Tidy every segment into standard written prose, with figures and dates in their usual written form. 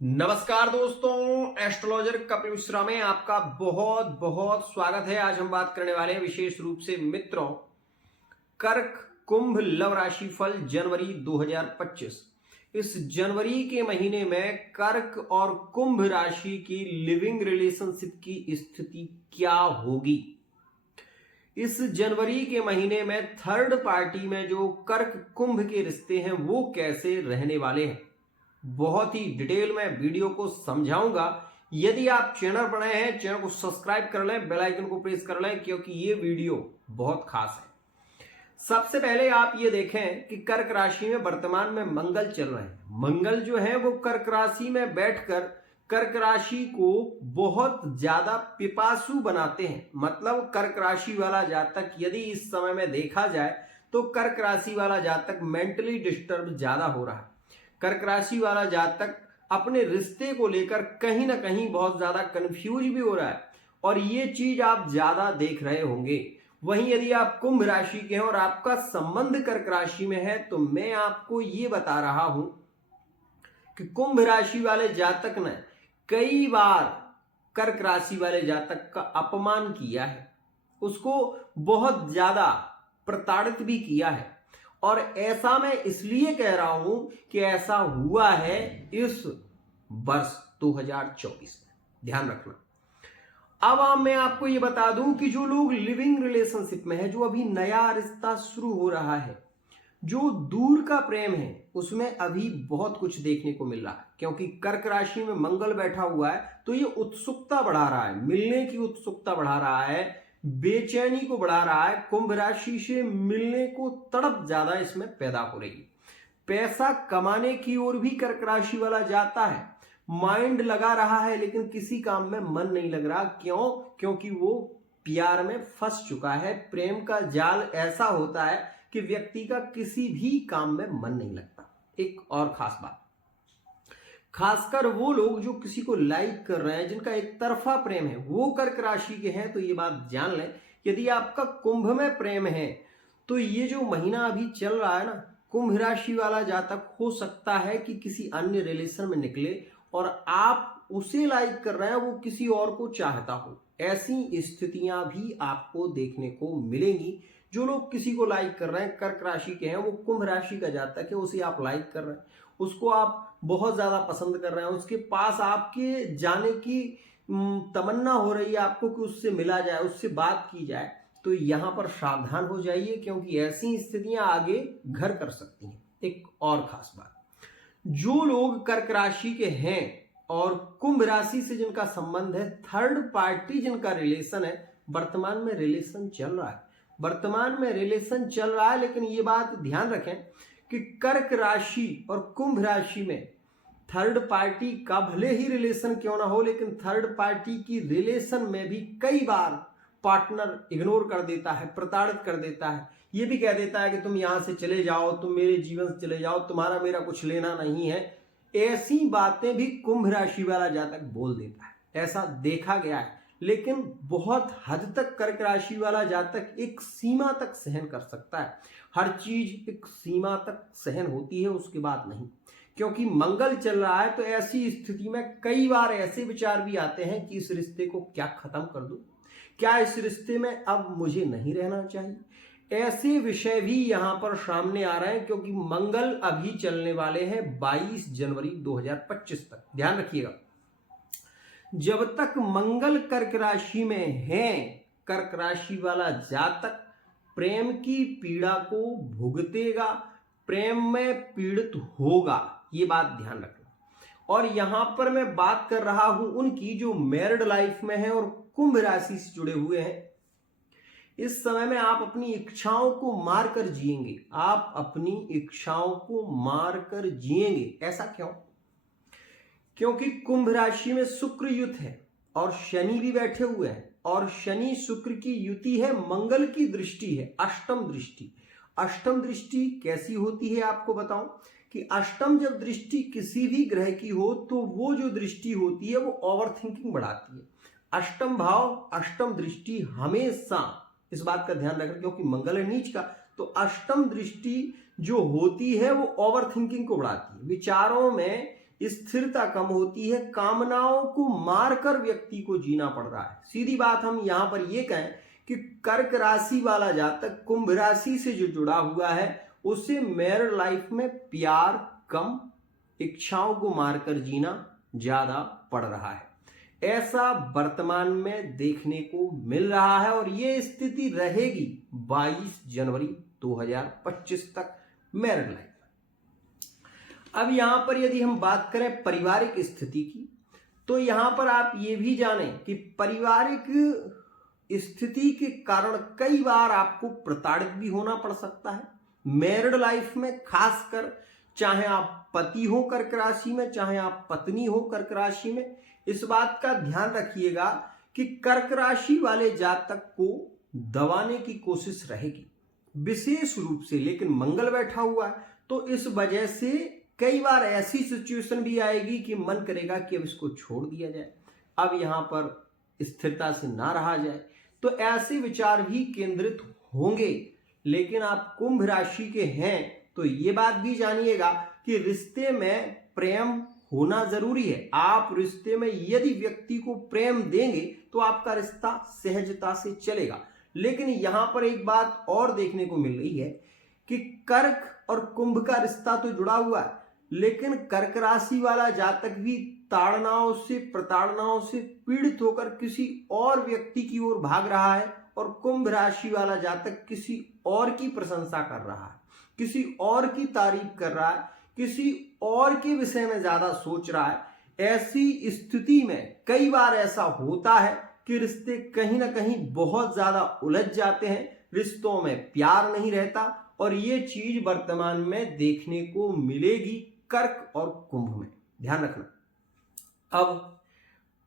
नमस्कार दोस्तों, एस्ट्रोलॉजर कपिल मिश्रा में आपका बहुत बहुत स्वागत है। आज हम बात करने वाले हैं विशेष रूप से मित्रों, कर्क कुंभ लव राशि फल जनवरी 2025। इस जनवरी के महीने में कर्क और कुंभ राशि की लिविंग रिलेशनशिप की स्थिति क्या होगी। इस जनवरी के महीने में थर्ड पार्टी में जो कर्क कुंभ के रिश्ते हैं वो कैसे रहने वाले हैं, बहुत ही डिटेल में वीडियो को समझाऊंगा। यदि आप चैनल पर नए हैं, चैनल को सब्सक्राइब कर लें, बेल आइकन को प्रेस कर लें, क्योंकि ये वीडियो बहुत खास है। सबसे पहले आप ये देखें कि कर्क राशि में वर्तमान में मंगल चल रहे हैं। मंगल जो है वो कर्क राशि में बैठकर कर्क राशि को बहुत ज्यादा पिपासु बनाते हैं। मतलब कर्क राशि वाला जातक यदि इस समय में देखा जाए तो कर्क राशि वाला जातक मेंटली डिस्टर्ब ज्यादा हो रहा है। कर्क राशि वाला जातक अपने रिश्ते को लेकर कहीं ना कहीं बहुत ज्यादा कंफ्यूज भी हो रहा है और ये चीज आप ज्यादा देख रहे होंगे। वहीं यदि आप कुंभ राशि के हैं और आपका संबंध कर्क राशि में है तो मैं आपको ये बता रहा हूं कि कुंभ राशि वाले जातक ने कई बार कर्क राशि वाले जातक का अपमान किया है, उसको बहुत ज्यादा प्रताड़ित भी किया है। और ऐसा मैं इसलिए कह रहा हूं कि ऐसा हुआ है इस वर्ष 2024 में, ध्यान रखना। अब मैं आपको यह बता दूं कि जो लोग लिविंग रिलेशनशिप में है, जो अभी नया रिश्ता शुरू हो रहा है, जो दूर का प्रेम है, उसमें अभी बहुत कुछ देखने को मिल रहा है। क्योंकि कर्क राशि में मंगल बैठा हुआ है तो ये उत्सुकता बढ़ा रहा है, मिलने की उत्सुकता बढ़ा रहा है, बेचैनी को बढ़ा रहा है। कुंभ राशि से मिलने को तड़प ज्यादा इसमें पैदा हो रही है। पैसा कमाने की ओर भी कर्क राशि वाला जाता है, माइंड लगा रहा है, लेकिन किसी काम में मन नहीं लग रहा। क्यों? क्योंकि वो प्यार में फंस चुका है। प्रेम का जाल ऐसा होता है कि व्यक्ति का किसी भी काम में मन नहीं लगता। एक और खास बात, खासकर वो लोग जो किसी को लाइक कर रहे हैं, जिनका एक तरफा प्रेम है, वो कर्क राशि के हैं, तो ये बात जान लें, यदि आपका कुंभ में प्रेम है तो ये जो महीना अभी चल रहा है ना, कुंभ राशि वाला जातक हो सकता है कि किसी अन्य रिलेशन में निकले और आप उसे लाइक कर रहे हैं, वो किसी और को चाहता हो। ऐसी स्थितियां भी आपको देखने को मिलेंगी। जो लोग किसी को लाइक कर रहे हैं, कर्क राशि के हैं, वो कुंभ राशि का जातक है, उसे आप लाइक कर रहे हैं, उसको आप बहुत ज्यादा पसंद कर रहे हैं, उसके पास आपके जाने की तमन्ना हो रही है आपको कि उससे मिला जाए, उससे बात की जाए, तो यहां पर सावधान हो जाइए, क्योंकि ऐसी स्थितियां आगे घर कर सकती हैं। एक और खास बात, जो लोग कर्क राशि के हैं और कुंभ राशि से जिनका संबंध है, थर्ड पार्टी जिनका रिलेशन है, वर्तमान में रिलेशन चल रहा है, वर्तमान में रिलेशन चल रहा है। लेकिन ये बात ध्यान रखें कि कर्क राशि और कुंभ राशि में थर्ड पार्टी का भले ही रिलेशन क्यों ना हो, लेकिन थर्ड पार्टी की रिलेशन में भी कई बार पार्टनर इग्नोर कर देता है, प्रताड़ित कर देता है, ये भी कह देता है कि तुम यहां से चले जाओ, तुम मेरे जीवन से चले जाओ, तुम्हारा मेरा कुछ लेना नहीं है। ऐसी बातें भी कुंभ राशि वाला जातक बोल देता है, ऐसा देखा गया है। लेकिन बहुत हद तक कर्क राशि वाला जातक एक सीमा तक सहन कर सकता है। हर चीज एक सीमा तक सहन होती है, उसके बाद नहीं। क्योंकि मंगल चल रहा है तो ऐसी स्थिति में कई बार ऐसे विचार भी आते हैं कि इस रिश्ते को क्या खत्म कर दूं, क्या इस रिश्ते में अब मुझे नहीं रहना चाहिए। ऐसे विषय भी यहां पर सामने आ रहे हैं, क्योंकि मंगल अभी चलने वाले हैं 22 जनवरी 2025 तक। ध्यान रखिएगा, जब तक मंगल कर्क राशि में है, कर्क राशि वाला जातक प्रेम की पीड़ा को भुगतेगा, प्रेम में पीड़ित होगा, ये बात ध्यान रखना। और यहां पर मैं बात कर रहा हूं उनकी जो मैरिड लाइफ में है और कुंभ राशि से जुड़े हुए हैं। इस समय में आप अपनी इच्छाओं को मारकर जिएंगे, आप अपनी इच्छाओं को मारकर जिएंगे। ऐसा क्यों? क्योंकि कुंभ राशि में शुक्र युत है और शनि भी बैठे हुए हैं, और शनि शुक्र की युति है, मंगल की दृष्टि है, अष्टम दृष्टि। अष्टम दृष्टि कैसी होती है आपको बताऊं कि अष्टम जब दृष्टि किसी भी ग्रह की हो तो वो जो दृष्टि होती है वो ओवर थिंकिंग बढ़ाती है। अष्टम भाव, अष्टम दृष्टि हमेशा, इस बात का ध्यान रखना, क्योंकि मंगल है नीच का, तो अष्टम दृष्टि जो होती है वो ओवर थिंकिंग को बढ़ाती है। विचारों में स्थिरता कम होती है, कामनाओं को मारकर व्यक्ति को जीना पड़ रहा है। सीधी बात हम यहां पर यह कहें कि कर्क राशि वाला जातक कुंभ राशि से जो जुड़ा हुआ है उसे मैरिड लाइफ में प्यार कम, इच्छाओं को मारकर जीना ज्यादा पड़ रहा है। ऐसा वर्तमान में देखने को मिल रहा है और यह स्थिति रहेगी 22 जनवरी 2025 तक मैरिड लाइफ। अब यहां पर यदि हम बात करें पारिवारिक स्थिति की, तो यहां पर आप ये भी जानें कि पारिवारिक स्थिति के कारण कई बार आपको प्रताड़ित भी होना पड़ सकता है मैरिड लाइफ में, खासकर चाहे आप पति हो कर्क राशि में, चाहे आप पत्नी हो कर्क राशि में। इस बात का ध्यान रखिएगा कि कर्क राशि वाले जातक को दबाने की कोशिश रहेगी विशेष रूप से, लेकिन मंगल बैठा हुआ है तो इस वजह से कई बार ऐसी सिचुएशन भी आएगी कि मन करेगा कि अब इसको छोड़ दिया जाए, अब यहां पर स्थिरता से ना रहा जाए, तो ऐसे विचार भी केंद्रित होंगे। लेकिन आप कुंभ राशि के हैं तो ये बात भी जानिएगा कि रिश्ते में प्रेम होना जरूरी है। आप रिश्ते में यदि व्यक्ति को प्रेम देंगे तो आपका रिश्ता सहजता से चलेगा। लेकिन यहां पर एक बात और देखने को मिल रही है कि कर्क और कुंभ का रिश्ता तो जुड़ा हुआ है, लेकिन कर्क राशि वाला जातक भी ताड़नाओं से, प्रताड़नाओं से पीड़ित होकर किसी और व्यक्ति की ओर भाग रहा है और कुंभ राशि वाला जातक किसी और की प्रशंसा कर रहा है, किसी और की तारीफ कर रहा है, किसी और के विषय में ज्यादा सोच रहा है। ऐसी स्थिति में कई बार ऐसा होता है कि रिश्ते कहीं ना कहीं बहुत ज्यादा उलझ जाते हैं, रिश्तों में प्यार नहीं रहता और ये चीज वर्तमान में देखने को मिलेगी कर्क और कुंभ में, ध्यान रखना। अब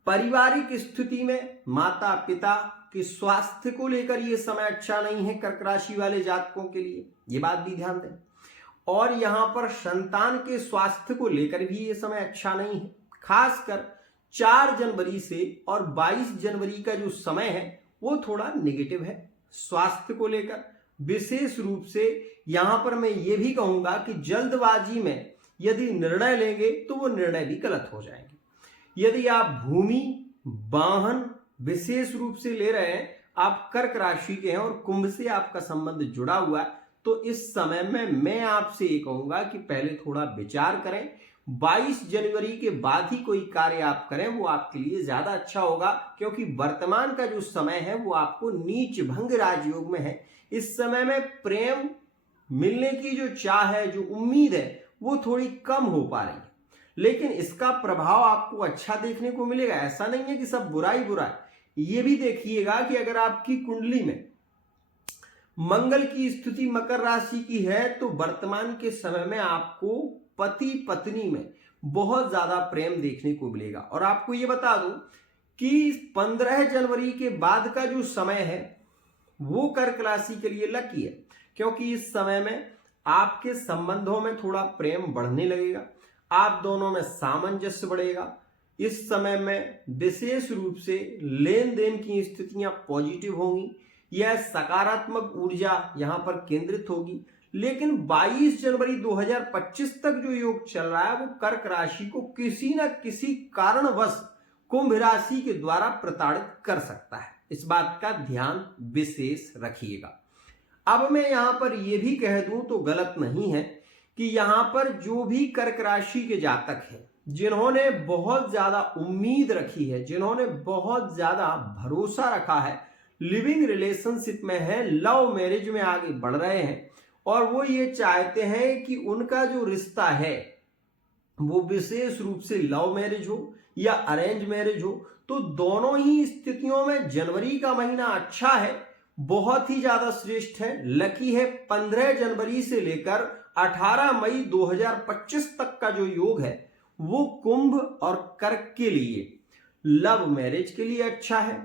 पारिवारिक स्थिति में माता पिता के स्वास्थ्य को लेकर यह समय अच्छा नहीं है कर्क राशि वाले जातकों के लिए, ये बात भी ध्यान दें। और यहां पर संतान के स्वास्थ्य को लेकर भी यह समय अच्छा नहीं है, खासकर 4 जनवरी से और 22 जनवरी का जो समय है वो थोड़ा नेगेटिव है स्वास्थ्य को लेकर। विशेष रूप से यहां पर मैं ये भी कहूंगा कि जल्दबाजी में यदि निर्णय लेंगे तो वो निर्णय भी गलत हो जाएंगे। यदि आप भूमि, वाहन विशेष रूप से ले रहे हैं, आप कर्क राशि के हैं और कुंभ से आपका संबंध जुड़ा हुआ है, तो इस समय में मैं आपसे ये कहूंगा कि पहले थोड़ा विचार करें। 22 जनवरी के बाद ही कोई कार्य आप करें, वो आपके लिए ज्यादा अच्छा होगा, क्योंकि वर्तमान का जो समय है वो आपको नीच भंग राजयोग में है। इस समय में प्रेम मिलने की जो चाह है, जो उम्मीद है, वो थोड़ी कम हो पा रही है, लेकिन इसका प्रभाव आपको अच्छा देखने को मिलेगा। ऐसा नहीं है कि सब बुरा ही बुरा है। ये भी देखिएगा कि अगर आपकी कुंडली में मंगल की स्थिति मकर राशि की है तो वर्तमान के समय में आपको पति पत्नी में बहुत ज्यादा प्रेम देखने को मिलेगा। और आपको ये बता दूं कि 15 जनवरी के बाद का जो समय है वो कर्क राशि के लिए लकी है, क्योंकि इस समय में आपके संबंधों में थोड़ा प्रेम बढ़ने लगेगा, आप दोनों में सामंजस्य बढ़ेगा। इस समय में विशेष रूप से लेन देन की स्थितियां पॉजिटिव होंगी, यह सकारात्मक ऊर्जा यहां पर केंद्रित होगी। लेकिन 22 जनवरी 2025 तक जो योग चल रहा है वो कर्क राशि को किसी न किसी कारणवश कुंभ राशि के द्वारा प्रताड़ित कर सकता है, इस बात का ध्यान विशेष रखिएगा। अब मैं यहां पर यह भी कह दूं तो गलत नहीं है कि यहां पर जो भी कर्क राशि के जातक हैं, जिन्होंने बहुत ज्यादा उम्मीद रखी है, जिन्होंने बहुत ज्यादा भरोसा रखा है, लिविंग रिलेशनशिप में है, लव मैरिज में आगे बढ़ रहे हैं और वो ये चाहते हैं कि उनका जो रिश्ता है वो विशेष रूप से लव मैरिज हो या अरेंज मैरिज हो, तो दोनों ही स्थितियों में जनवरी का महीना अच्छा है, बहुत ही ज्यादा श्रेष्ठ है, लकी है। 15 जनवरी से लेकर 18 मई 2025 तक का जो योग है वो कुंभ और कर्क के लिए लव मैरिज के लिए अच्छा है,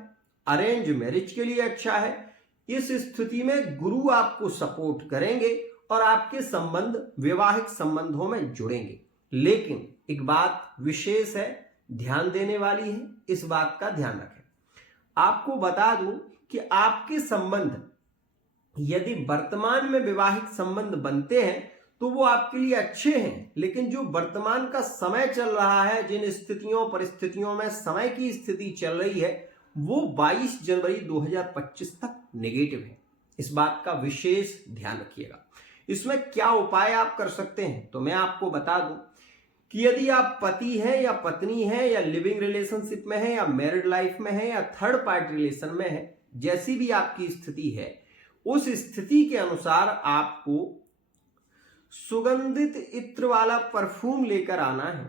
अरेंज मैरिज के लिए अच्छा है। इस स्थिति में गुरु आपको सपोर्ट करेंगे और आपके संबंध वैवाहिक संबंधों में जुड़ेंगे। लेकिन एक बात विशेष है, ध्यान देने वाली है, इस बात का ध्यान रखें। आपको बता दूं कि आपके संबंध यदि वर्तमान में वैवाहिक संबंध बनते हैं तो वो आपके लिए अच्छे हैं, लेकिन जो वर्तमान का समय चल रहा है, जिन स्थितियों परिस्थितियों में समय की स्थिति चल रही है, वो 22 जनवरी 2025 तक नेगेटिव है। इस बात का विशेष ध्यान रखिएगा। इसमें क्या उपाय आप कर सकते हैं, तो मैं आपको बता दूं कि यदि आप पति हैं या पत्नी हैं या लिविंग रिलेशनशिप में हैं या मैरिड लाइफ में हैं या थर्ड पार्टी रिलेशन में है, जैसी भी आपकी स्थिति है, उस स्थिति के अनुसार आपको सुगंधित इत्र वाला परफ्यूम लेकर आना है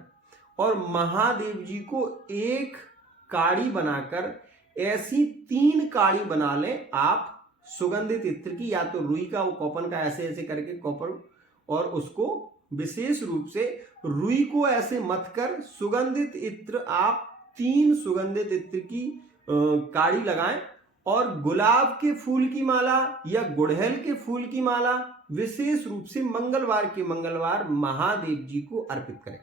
और महादेव जी को एक काड़ी बनाकर, ऐसी 3 काड़ी बना लें आप सुगंधित इत्र की, या तो रुई का वो कॉपन का ऐसे ऐसे करके कॉपर, और उसको विशेष रूप से रुई को ऐसे मथ कर सुगंधित इत्र, आप 3 सुगंधित इत्र की काड़ी लगाएं और गुलाब के फूल की माला या गुड़हल के फूल की माला विशेष रूप से मंगलवार के मंगलवार महादेव जी को अर्पित करें।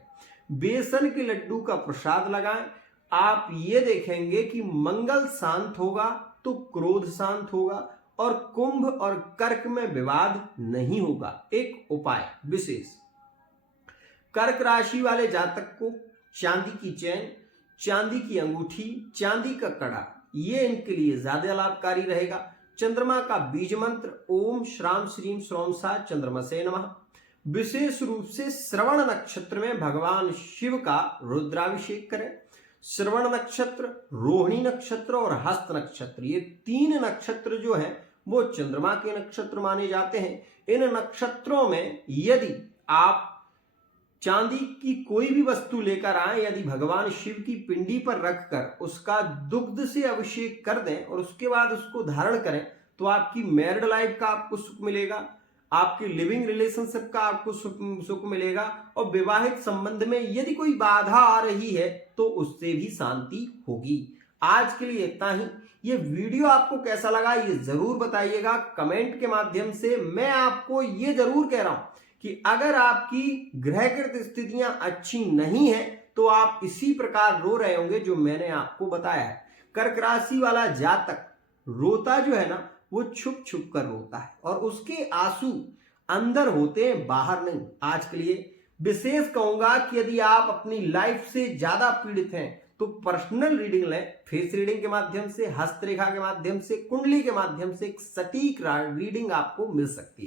बेसन के लड्डू का प्रसाद लगाएं। आप ये देखेंगे कि मंगल शांत होगा तो क्रोध शांत होगा और कुंभ और कर्क में विवाद नहीं होगा। एक उपाय विशेष, कर्क राशि वाले जातक को चांदी की चैन, चांदी की अंगूठी, चांदी का कड़ा, ये इनके लिए ज्यादा लाभकारी रहेगा। चंद्रमा का बीज मंत्र ओम श्राम श्रीम श्रोमसा चंद्रमसे नमः। विशेष रूप से श्रवण नक्षत्र में भगवान शिव का रुद्राभिषेक करें। श्रवण नक्षत्र, रोहिणी नक्षत्र और हस्त नक्षत्र, ये 3 नक्षत्र जो हैं वो चंद्रमा के नक्षत्र माने जाते हैं। इन नक्षत्रों में यदि आप चांदी की कोई भी वस्तु लेकर आए, यदि भगवान शिव की पिंडी पर रखकर उसका दुग्ध से अभिषेक कर दें और उसके बाद उसको धारण करें, तो आपकी मैरिड लाइफ का आपको सुख मिलेगा, आपके लिविंग रिलेशनशिप का आपको सुख मिलेगा, और विवाहित संबंध में यदि कोई बाधा आ रही है तो उससे भी शांति होगी। आज के लिए इतना ही। ये वीडियो आपको कैसा लगा ये जरूर बताइएगा कमेंट के माध्यम से। मैं आपको ये जरूर कह रहा हूं कि अगर आपकी ग्रहकृत स्थितियां अच्छी नहीं है तो आप इसी प्रकार रो रहे होंगे जो मैंने आपको बताया है। कर्क राशि वाला जातक रोता जो है ना, वो छुप छुप कर रोता है और उसके आंसू अंदर होते हैं, बाहर नहीं। आज के लिए विशेष कहूंगा कि यदि आप अपनी लाइफ से ज्यादा पीड़ित हैं तो पर्सनल रीडिंग लें, फेस रीडिंग के माध्यम से, हस्तरेखा के माध्यम से, कुंडली के माध्यम से एक सटीक रीडिंग आपको मिल सकती है।